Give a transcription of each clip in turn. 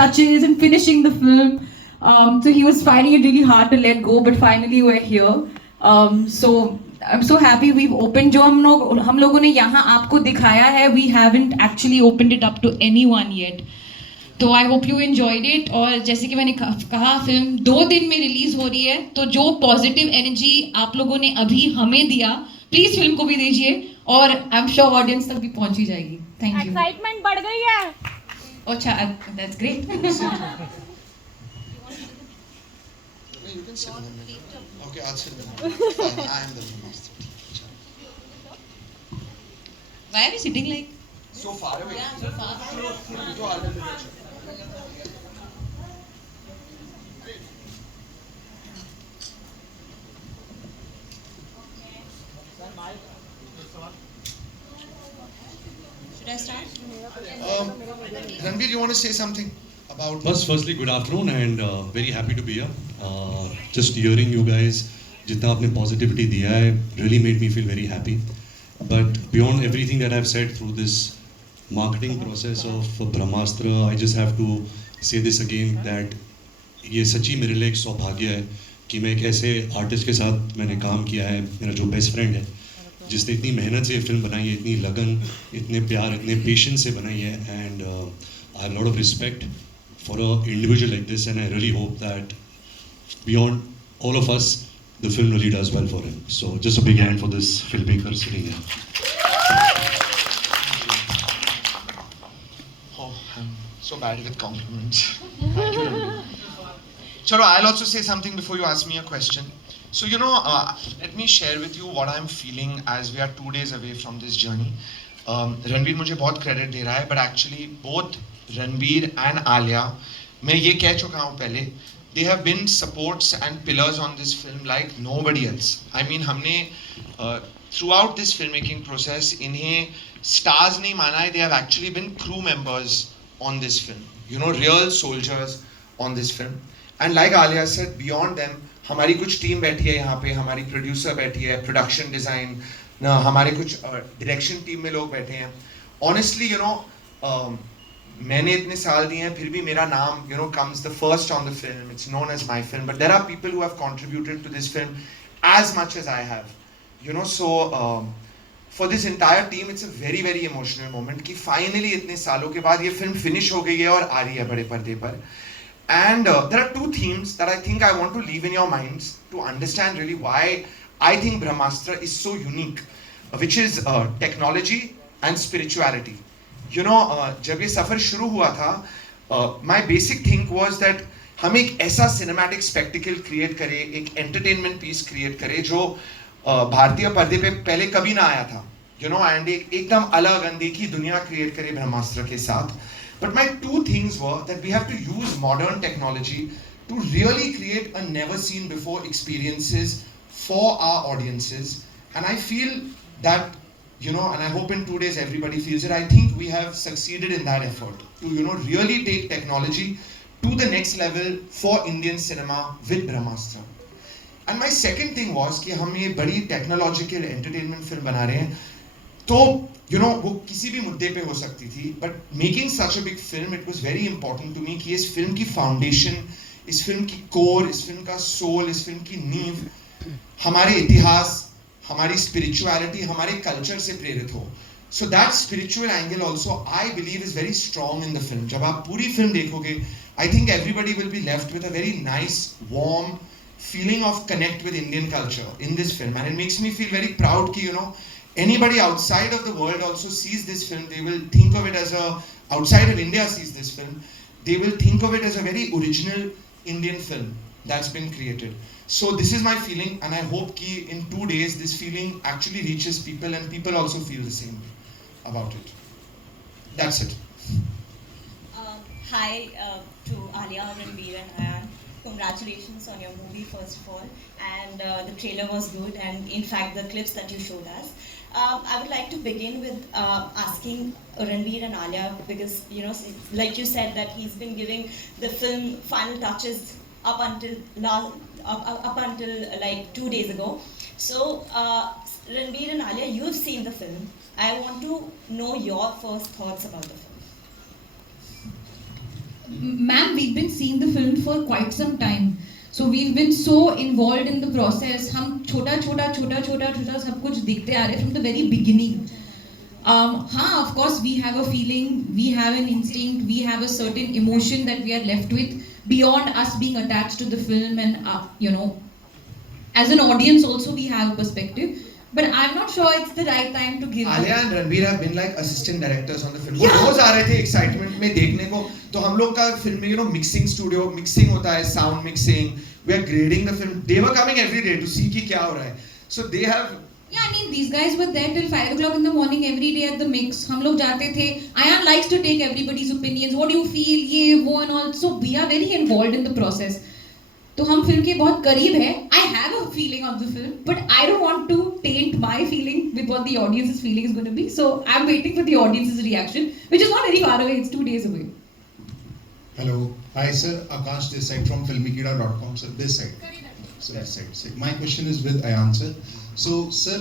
touches and finishing the film. So he was finding it really hard to let go, but finally we're here. So I'm so happy we've opened. जो हम लोगों ने यहाँ आपको दिखाया है, we haven't actually opened it up to anyone yet. तो I hope you enjoyed it. और जैसे कि मैंने कहा, फिल्म 2 दिन में रिलीज हो रही है, तो जो पॉजिटिव एनर्जी आप लोगों ने अभी हमें दिया, प्लीज फिल्म को भी दीजिए और आई एम श्योर ऑडियंस तक भी पहुंच ही जाएगी. Thank you. एक्साइटमेंट बढ़ गई है. अच्छा, that's great. You can sit in the middle. Okay, I'll sit in the middle. Fine, I am the master. Why are you sitting like So far away. yeah, so far? You two are the direction. Should I start? Ranveer, you want to say something about? Firstly, good afternoon and very happy to be here. Just hearing you guys, जितना आपने positivity दिया है, really made me feel very happy. But beyond everything that I've said through this marketing process of Brahmastra, I just have to say this again that ये सच्ची मेरे लिए एक सौभाग्य है कि मैं एक ऐसे आर्टिस्ट के साथ मैंने काम किया है, मेरा जो बेस्ट फ्रेंड है, जिसने इतनी मेहनत से ये फिल्म बनाई है, इतनी लगन, इतने प्यार, इतने पेशेंस से बनाई है. And I have lot of respect for an individual like this, and I really hope that beyond all of us, the film really does well for him. So just a big hand for this filmmaker sitting here. Oh, I'm so bad with compliments. Thank you, Ranveer. Chalo, I'll also say something before you ask me a question. So, let me share with you what I'm feeling as we are 2 days away from this journey. Ranveer मुझे बहुत credit दे रहा है, but actually both Ranveer and Alia, मैं ये कह चुका हूँ पहले, they have been supports and pillars on this film like nobody else. I mean, हमने throughout this film making process इन्हें स्टार्स नहीं माना है. They have actually been crew members on this film, real soldiers on this film. And like Alia said, beyond them हमारी कुछ team बैठी है यहाँ पे, हमारी प्रोड्यूसर बैठी है, प्रोडक्शन डिज़ाइन ना, हमारे कुछ डायरेक्शन टीम में लोग बैठे हैं. ऑनेस्टली मैंने इतने साल दिए हैं, फिर भी मेरा नाम comes the first on the film. It's known as my film, but there are people who have contributed to this film as much as I have. So for this entire team, it's a very very emotional moment कि finally इतने सालों के बाद ये film finish हो गई है और आ रही है बड़े पर्दे पर. And there are 2 themes that I think I want to leave in your minds to understand really why I think Brahmastra is so unique, which is technology and spirituality. जब ये सफ़र शुरू हुआ था, my basic think was that हम एक ऐसा cinematic spectacled create करें, एक एंटरटेनमेंट पीस क्रिएट करें जो भारतीय पर्दे पे पहले कभी ना आया था, एंड एकदम अलग अनदेखी दुनिया क्रिएट करे ब्रह्मास्त्र के साथ. But my 2 things were that we have to use modern technology to really create a never seen before experiences for our audiences. And I feel that, and I hope in 2 days everybody feels it, I think we have succeeded in that effort to, really take technology to the next level for Indian cinema with Brahmastra. And my second thing was कि हम ये बड़ी technological entertainment film बना रहे हैं, तो वो किसी भी मुद्दे पे हो सकती थी, but making such a big film, it was very important to me कि इस फिल्म की foundation, इस फिल्म की core, इस फिल्म का soul, इस फिल्म की नींव हमारे इतिहास, हमारी spirituality, हमारे culture से प्रेरित हो. So that spiritual angle also, I believe, is very strong in the film. जब आप पूरी फिल्म देखोगे, I think everybody will be left with a very nice, warm feeling of connect with Indian culture in this film. And it makes me feel very proud कि, anybody outside of the world also sees this film, they will think of it as outside of India sees this film, they will think of it as a very original Indian film that's been created. So this is my feeling, and I hope कि in 2 days this feeling actually reaches people and people also feel the same way about it. That's it. Hi to Alia, Ranveer and Ayan. Congratulations on your movie first of all, and the trailer was good, and in fact the clips that you showed us. I would like to begin with asking Ranveer and Alia, because like you said that he's been giving the film final touches up until like 2 days ago. So Ranveer and Alia, you've seen the film. I want to know your first thoughts about the film. Ma'am, we've been seeing the film for quite some time. So we've been so involved in the process. हम छोटा छोटा सब कुछ देखते आ रहे from the very beginning. हाँ, of course we have a feeling, we have an instinct, we have a certain emotion that we are left with beyond us being attached to the film, and you know, as an audience also we have a perspective. But I'm not sure it's the right time to give. Alia and Ranveer have been like assistant directors on the film. Yeah. वो रोज आ रहे थे excitement में देखने को. तो हम लोग का film में mixing studio, mixing होता है, sound mixing. We are grading the film. They were coming every day to see कि क्या हो रहा है. So they have. Yeah, I mean these guys were there till 5 o'clock in the morning every day at the mix. हम लोग जाते थे. Ayan likes to take everybody's opinions. What do you feel? ये वो and all. So we are very involved in the process. तो हम film के बहुत करीब हैं. I have a feeling of the film, but I don't want to taint my feeling with what the audience's feeling is going to be. So I'm waiting for the audience's reaction, which is not very far away. It's 2 days away. Hello. Hi, sir. Akash this side from filmikida.com. Sir, this side. So this side. My question is with Ayan, sir. So, sir,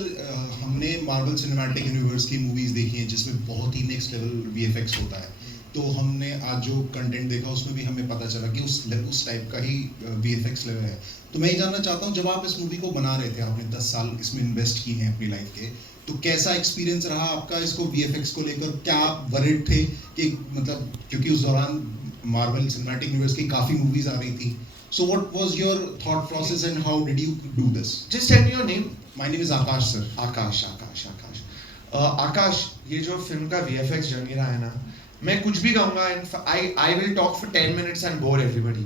हमने Marvel Cinematic Universe की movies देखी हैं जिसमें बहुत ही next level VFX होता है. तो हमने आज जो कंटेंट देखा उसमें भी हमें पता चला कि उस टाइप का ही VFX लेवल है. तो मैं ये जानना चाहता हूँ, जब आप इस मूवी को बना रहे थे, आपने 10 साल इसमें इन्वेस्ट किए हैं अपनी लाइफ के, तो कैसा एक्सपीरियंस रहा आपका इसको VFX को लेकर? क्या आप वरिड थे कि मतलब, क्योंकि उस दौरान मार्वल सिनेमैटिक यूनिवर्स की काफ़ी मूवीज आ रही थी. So what was your thought process and how did you do this? Just tell me your name. My name is Akash, sir. आकाश. आकाश, ये जो फिल्म का VFX जर्नी रहा है ना, मैं कुछ भी कहूँगा, I will talk for 10 minutes and bore everybody.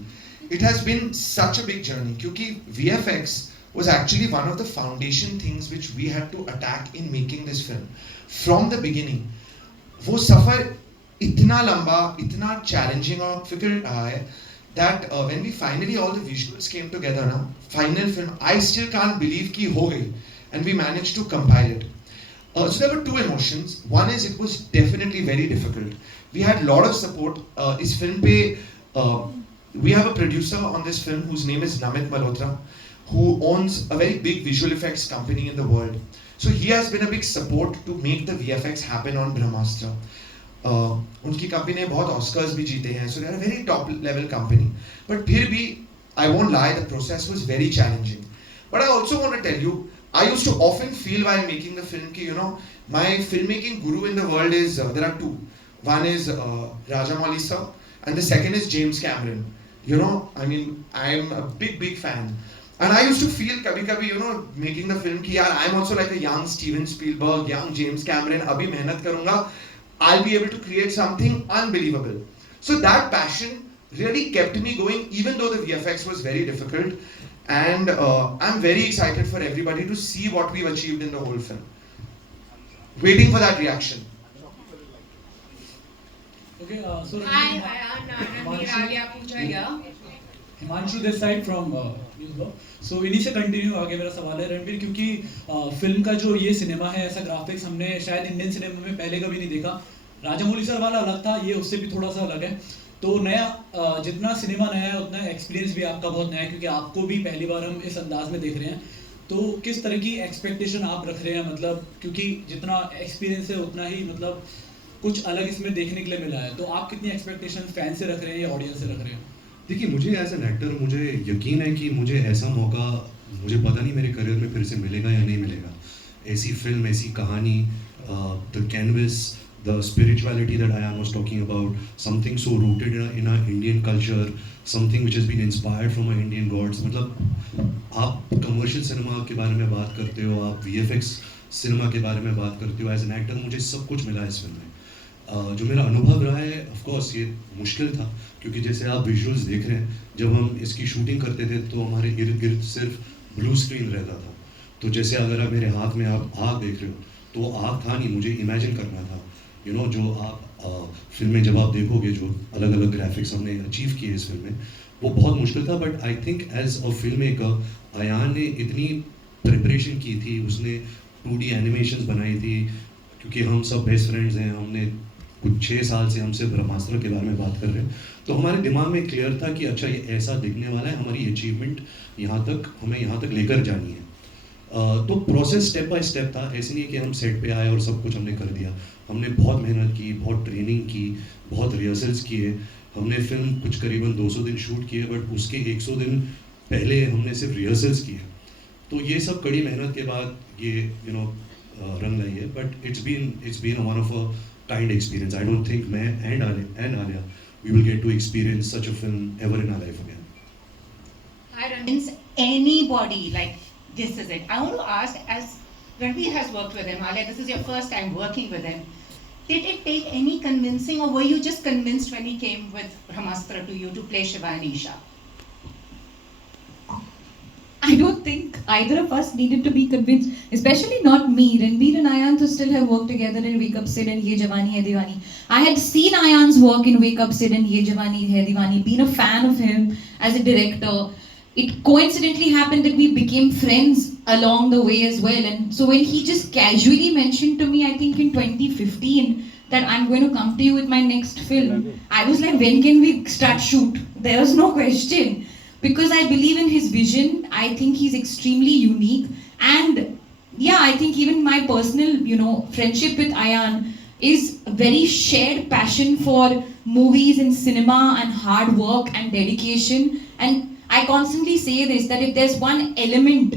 It has been such a big journey क्योंकि VFX was actually one of the foundation things which we had to attack in making this film. From the beginning, वो सफर इतना लंबा, इतना challenging और difficult रहा है that when we finally all the visuals came together ना, final film, I still can't believe कि हो गई, and we managed to compile it. So there were two emotions. One is it was definitely very difficult. We had a lot of support. इस film पे we have a producer on this film whose name is Namit Malhotra, who owns a very big visual effects company in the world. So he has been a big support to make the VFX happen on Brahmastra. उनकी company ने बहुत Oscars भी जीते हैं. So they are a very top level company. But फिर भी, I won't lie, the process was very challenging. But I also want to tell you, I used to often feel while making the film कि, you know, my filmmaking guru in the world is, there are two. One is Rajamouli sir, and the second is James Cameron. You know, I mean, I am a big fan. And I used to feel कभी-कभी, you know, making the film कि यार, I am also like a young Steven Spielberg, young James Cameron, अभी मेहनत करूँगा, I'll be able to create something unbelievable. So that passion really kept me going, even though the VFX was very difficult. And I'm very excited for everybody to see what we've achieved in the whole film. Waiting for that reaction. Okay, so Hi, Ranveer, Alia, Pooja here. Himanshu this side from news. So इन्हीं से continue आगे मेरा सवाल है रणवीर, क्योंकि film का जो ये सिनेमा है, ऐसा ग्राफिक्स हमने शायद इंडियन सिनेमा में पहले कभी नहीं देखा. राजामौली सर वाला अलग था, ये उससे भी थोड़ा सा अलग है. तो नया, जितना सिनेमा नया है उतना एक्सपीरियंस भी आपका बहुत नया है, क्योंकि आपको भी पहली बार हम इस अंदाज में देख रहे हैं. तो किस तरह की एक्सपेक्टेशन आप रख रहे हैं, मतलब क्योंकि जितना एक्सपीरियंस है उतना ही मतलब कुछ अलग इसमें देखने के लिए मिला है. तो आप कितनी एक्सपेक्टेशन फैन से रख रहे हैं या ऑडियंस से रख रहे हैं? देखिए, मुझे एज एन एक्टर मुझे यकीन है कि मुझे ऐसा मौका, मुझे पता नहीं मेरे करियर में फिर से मिलेगा या नहीं मिलेगा. ऐसी फिल्म, ऐसी कहानी, the canvas, the spirituality that I was talking about, something so rooted in our Indian culture, something which has been inspired from our Indian gods. मतलब आप कमर्शियल सिनेमा के बारे में बात करते हो, आप VFX सिनेमा के बारे में बात करते हो. एज एन एक्टर मुझे सब कुछ मिला है इस फिल्म में. जो मेरा अनुभव रहा है, ऑफ कोर्स ये मुश्किल था, क्योंकि जैसे आप विजुअल्स देख रहे हैं, जब हम इसकी शूटिंग करते थे तो हमारे इर्द गिर्द सिर्फ ब्लू स्क्रीन रहता था. तो जैसे अगर आप मेरे हाथ में आप आग देख रहे हो, तो आग था नहीं, मुझे इमेजिन करना था. यू नो, जो आप फिल्म में जब आप देखोगे, जो अलग अलग ग्राफिक्स हमने अचीव किए इस फिल्म में, वो बहुत मुश्किल था. But I think as a film maker, Ayan ने इतनी प्रिपरेशन की थी, उसने 2D एनिमेशंस बनाई थी, क्योंकि हम सब बेस्ट फ्रेंड्स हैं. हमने कुछ 6 साल से हम सिर्फ ब्रह्मास्त्र के बारे में बात कर रहे हैं. तो हमारे दिमाग में क्लियर था कि अच्छा, ये ऐसा दिखने वाला है, हमारी अचीवमेंट यहाँ तक, हमें यहाँ तक लेकर जानी है. तो प्रोसेस स्टेप बाय स्टेप था. ऐसे नहीं कि हम सेट पे आए और सब कुछ हमने कर दिया. हमने बहुत मेहनत की, बहुत ट्रेनिंग की, बहुत रिहर्सल्स किए. हमने फिल्म कुछ करीबन 200 दिन शूट किए, बट उसके 100 दिन पहले हमने सिर्फ रिहर्सल्स किए. तो ये सब कड़ी मेहनत के बाद ये रंग लाई है. But it's been one of a kind experience. I don't think मैं and Alia we will get to experience such a film ever in our life again. Hi Ranveer. Convince anybody like this is it. I want to ask, as Ranveer has worked with him, Alia, this is your first time working with him. Did it take any convincing, or were you just convinced when he came with Brahmastra to you to play Shiva and Isha? I don't think either of us needed to be convinced, especially not me. Ranveer and Ayan to still have worked together in Wake Up Sid and Ye Jawani Hai Diwani. I had seen Ayan's work in Wake Up Sid and Ye Jawani Hai Diwani, been a fan of him as a director. It coincidentally happened that we became friends along the way as well. And so when he just casually mentioned to me, I think in 2015, that I'm going to come to you with my next film, I was like, when can we start shoot? There was no question. Because I believe in his vision. I think he's extremely unique. And yeah, I think even my personal, friendship with Ayan is a very shared passion for movies and cinema and hard work and dedication. And I constantly say this, that if there's one element